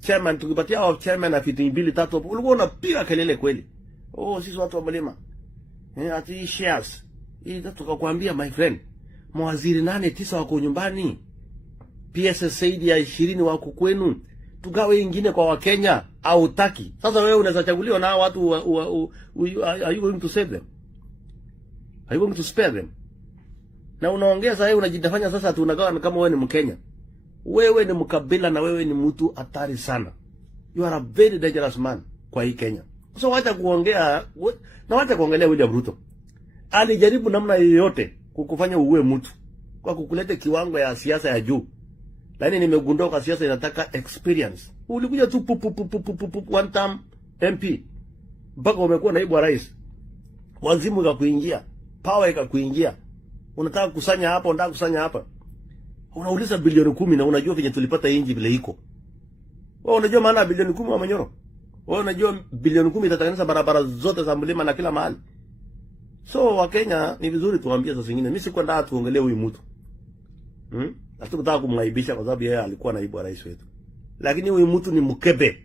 chairman, tukipatia au chairman na fiti 2-3 hapo, ulikuwa unapiga kelele kweli. Sisi watu wa Mlima. Ati shares. Hii tukakwambia my friend, mawaziri 8-9 wako nyumbani. PS zaidi ya 20 wako kwenu. Tugawe ingine kwa Wakenya au taki. Sasa wewe unaweza chaguliwa na watu are you going to save them? Are you going to spare them? Na unaongeza wewe unajidanganya sasa tunagawa kama wewe ni Mkenya. Wewe ni mkabila na wewe ni mtu hatari sana. You are a very dangerous man kwa hii Kenya. So wacha kuongea na wacha kuongelea William Ruto. Alijaribu namna yoyote kukufanya uwe mtu kwa kukuleta kiwango ya siasa ya juu. Lakini nimegundua kwa siasa inataka experience. Ulikuja tu one term MP mpaka umekuwa naibu wa rais. Wazimu ikakuingia, power ikakuingia. Unataka kusanya hapa, unataka kusanya hapa. Unauliza bilioni 10 na unajua venye tulipata inji vile iko. Wewe unajua maana ya bilioni 10 wa Manyoro? Wewe unajua bilioni 10 itatengeneza barabara zote za Mlima na kila mahali. So Wakenya ni vizuri tuambie sasa zingine. Mimi sikwenda tuongelee huyu mtu. Hatukutaka kumwaibisha kwa sababu yeye alikuwa naibu wa rais wetu. Lakini huyu mtu ni mkebe.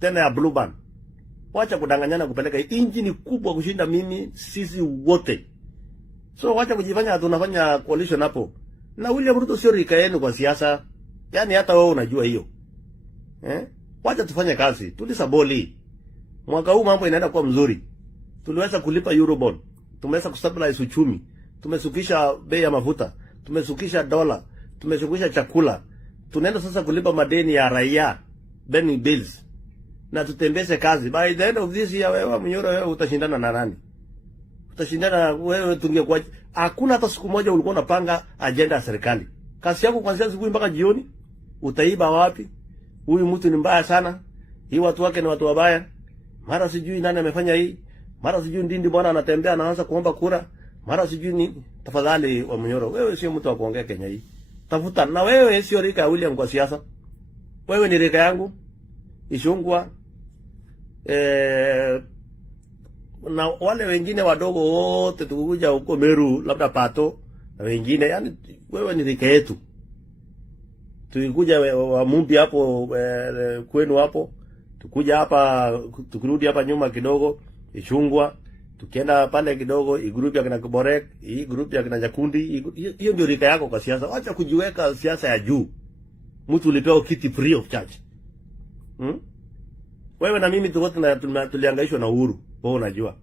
Tena ya blue band. Wacha kudanganyana kupeleka inji ni kubwa kushinda mimi sisi wote. So wacha kujifanya tunafanya coalition hapo. Na William Ruto sio rika yenu kwa siasa. Yaani hata wewe unajua hiyo. Wacha tufanye kazi. Tulisaboli. Mwaka huu mambo inaenda kuwa mzuri. Tuliweza kulipa Eurobond. Tumeweza kustabilize uchumi. Tumesukisha bei ya mafuta. Tumesukisha dola. Tumesukisha chakula. Tunaenda sasa kulipa madeni ya raia. Burning bills. Na tutembeze kazi. By the end of this year wewe Munyoro wewe utashindana na nani? Utashindana wewe tungekuwa hakuna hata siku moja ulikuwa unapanga agenda ya serikali. Kazi yako kuanzia asubuhi mpaka jioni. Utaiba wapi? Huyu mtu ni mbaya sana. Hii watu wake ni watu wabaya. Mara sijui nani amefanya hii. Mara sijui Ndindi bwana anatembea anaanza kuomba kura. Mara sijui nini. Tafadhali wa Munyoro, wewe sio mtu wa kuongea Kenya hii. Tafuta na wewe sio rika ya William kwa siasa. Wewe ni rika yangu. Ishungwa. Na wale wengine wadogo wote tukikuja huko Meru labda Pato na wengine, yani wewe ni rika yetu. Tukikuja wa Mumbi hapo kwenu hapo, tukuja hapa, tukirudi hapa nyuma kidogo Ishungwa, tukienda pale kidogo group ya kina Kiborek, hii group ya kina Jakundi, hiyo ndio rika yako kwa siasa. Acha kujiweka siasa ya juu. Mtu ulipewa kiti free of charge. Wewe na mimi tuliangaishwa na Uhuru, wewe unajua.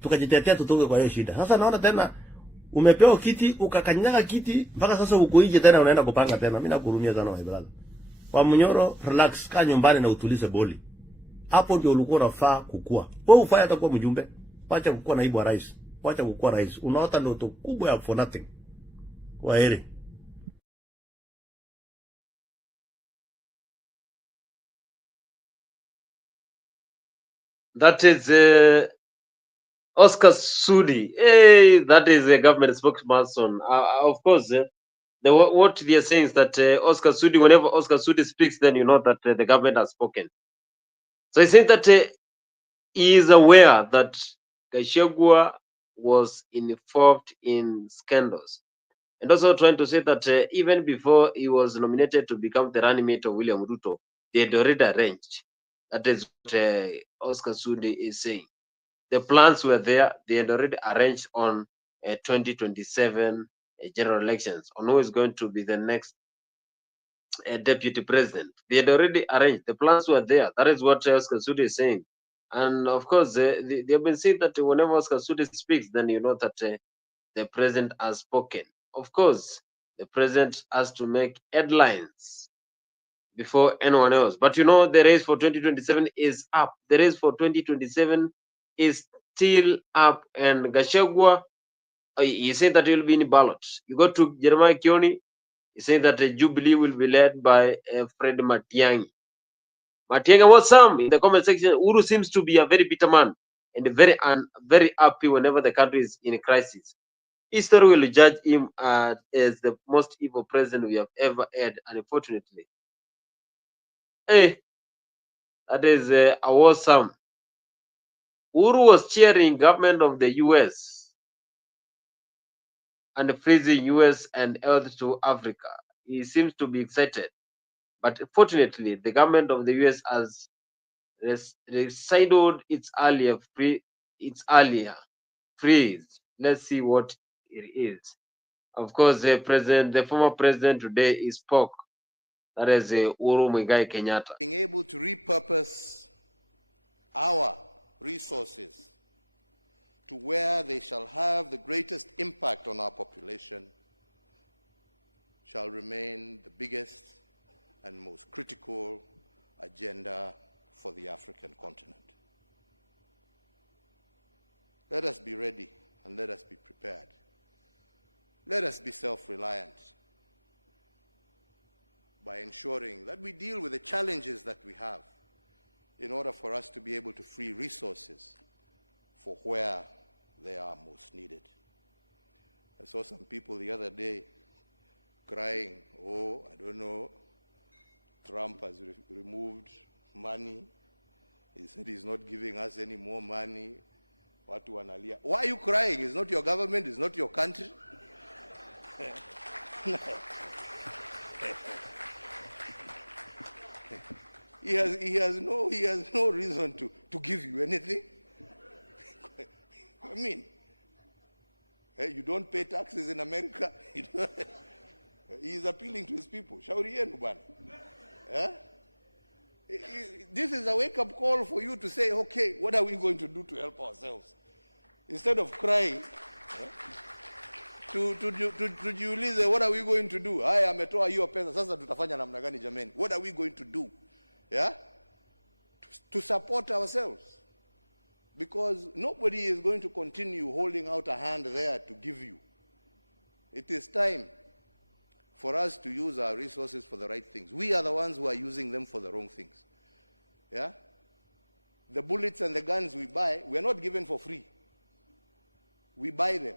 Tukajitetea tutoke kwa hiyo shida. Sasa naona tena umepewa kiti, ukakanyaga kiti, mpaka sasa uko nje tena unaenda kupanga tena. Mimi nakuhurumia sana my brother. Kwa Munyoro, relax, kaa nyumbani na utulize boli. Hapo ndio ulikuwa unafaa kukua. Wewe ufanye hata kuwa mjumbe. Wacha kukua naibu wa rais. Wacha kukua rais. Unaota ndoto kubwa ya for nothing. Kwaheri. That is Oscar Sudi. Hey, that is a government spokesperson. Of course, what they are saying is that Oscar Sudi, whenever Oscar Sudi speaks, then you know that the government has spoken. So he said that he is aware that Gachagua was involved in scandals. And also trying to say that even before he was nominated to become the running mate of William Ruto, they had already arranged. That is what Oscar Sudi is saying. The plans were there. They had already arranged on 2027 general elections on who is going to be the next deputy president. They had already arranged. The plans were there. That is what Oscar Sudi is saying. And of course, they have been saying that whenever Oscar Sudi speaks, then you know that the president has spoken. Of course, the president has to make headlines before anyone else. But you know, the race for 2027 is up. The race for 2027 is still up. And Gachagua, he said that he will be in ballot. You go to Jeremiah Kioni, he said that the Jubilee will be led by Fred Matiangi. Matiang'i, what's some in the comment section? Uhuru seems to be a very bitter man and very happy whenever the country is in a crisis. History will judge him as the most evil president we have ever had, unfortunately. Hey, that is awesome. Uhuru was cheering government of the US and freezing US and health to Africa. He seems to be excited. But fortunately, the government of the US has resided its earlier freeze. Let's see what it is. Of course, the former president today is spoke. That is Uhuru Muigai Kenyatta. Being able to repurpose our resources to where they shall have the greatest impact on our population shall remain the biggest and most critical agenda for the African continent. Let us be ready and let us be prepared. Let us be self-reliant by ensuring that we deal with the challenges that we have in order for us to be able to free resources for where they are most needed. I saw some people the other day crying, oh, I don't know, Trump has removed money. He said he's not giving us any more money. Watu wanalia. Why are you crying? It's not your government, it's not your country. He has no reason to give you anything. I mean, you don't pay taxes in America. He is appealing to his people. Shauri yenu bana. This is a wake-up call for you to say, okay, what are we going to do to help ourselves? Instead of crying, to jiulize, what are we going to do? Haya ametoa hiyo pesa, sasa tutafanya namna gani jameni? What are we going to do? Yeah? To support ourselves. Because nobody is going to continue holding out a hand there to give you. It is time for us to use our resources for the right things. We are the ones who are using them for the wrong things. Yeah? The bullets and the guns we buy, we're not given for free. We buy them.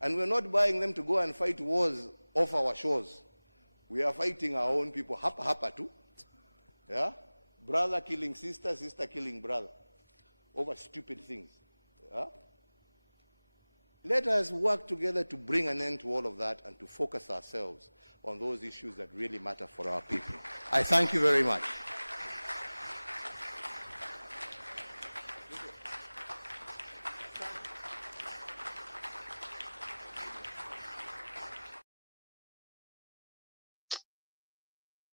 And we're not buying them to go and fight wars off our shores. We are fighting our own people. Hapa hapa too. Yeah? Brother killing sister, sister killing brother. Over stupid things. Yeah? Let us work together to bring an end to all of that and to focus ourselves on those issues that really matter for our people. I thank you very much.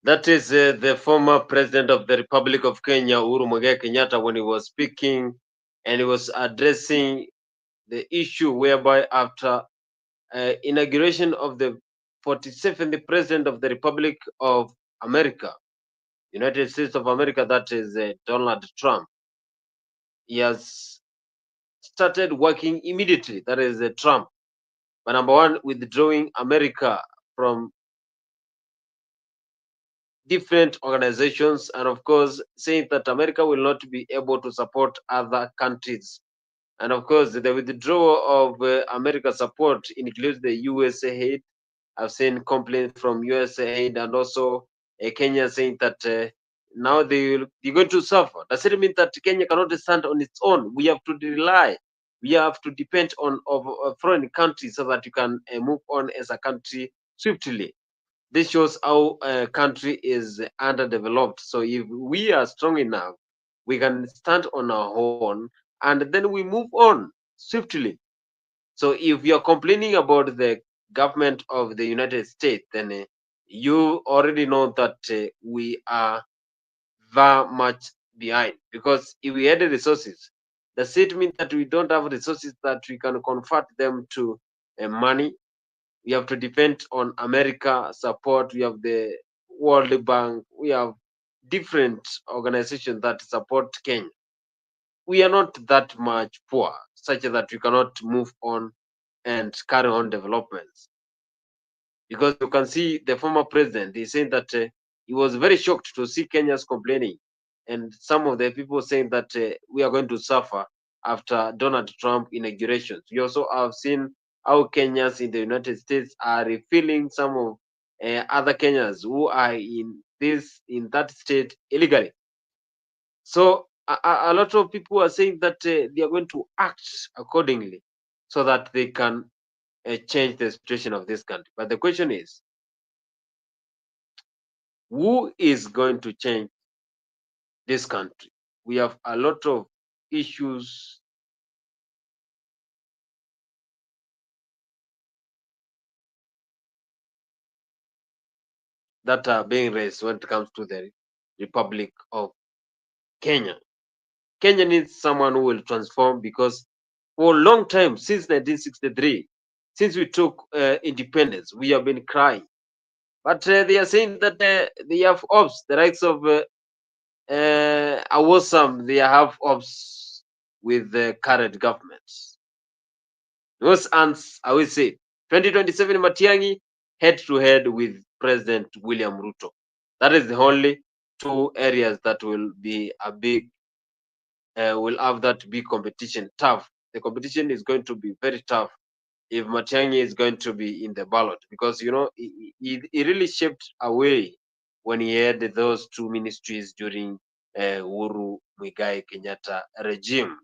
That is the former president of the Republic of Kenya, Uhuru Muigai Kenyatta, when he was speaking and he was addressing the issue whereby after inauguration of the 47th president of the Republic of America, United States of America, that is Donald Trump, he has started working immediately, that is Trump, but number one, withdrawing America from different organizations, and of course saying that America will not be able to support other countries. And of course the withdrawal of America support includes the USA aid. I've seen complaints from USA aid, and also Kenya saying that now they're going to suffer. Does it mean that Kenya cannot stand on its own? We have to rely, we have to depend on foreign countries so that you can move on as a country swiftly. This shows how a country is underdeveloped. So if we are strong enough, we can stand on our own and then we move on swiftly. So if you're complaining about the government of the United States, then you already know that we are very much behind, because if we had the resources, does it mean that we don't have resources that we can convert them to money? We have to depend on America support. We have the World Bank. We have different organizations that support Kenya. We are not that much poor, such that we cannot move on and carry on developments. Because you can see the former president is saying that he was very shocked to see Kenyans complaining, and some of the people saying that we are going to suffer after Donald Trump inauguration. We also have seen how Kenyans in the United States are refilling some of other Kenyans who are in that state illegally. So a lot of people are saying that they are going to act accordingly so that they can change the situation of this country. But the question is, who is going to change this country? We have a lot of issues that are being raised when it comes to the Republic of Kenya. Kenya needs someone who will transform, because for a long time, since 1963, since we took independence, we have been crying. But they are saying that they have ops, the rights of Awosam, they have ops with the current governments. Those ants, I will say, 2027 Matiang'I head to head with President William Ruto. That is the only two areas that will be a big, will have that big competition. Tough. The competition is going to be very tough if Matiang'I is going to be in the ballot, because you know he really shaped away when he had those two ministries during Uhuru Muigai Kenyatta regime.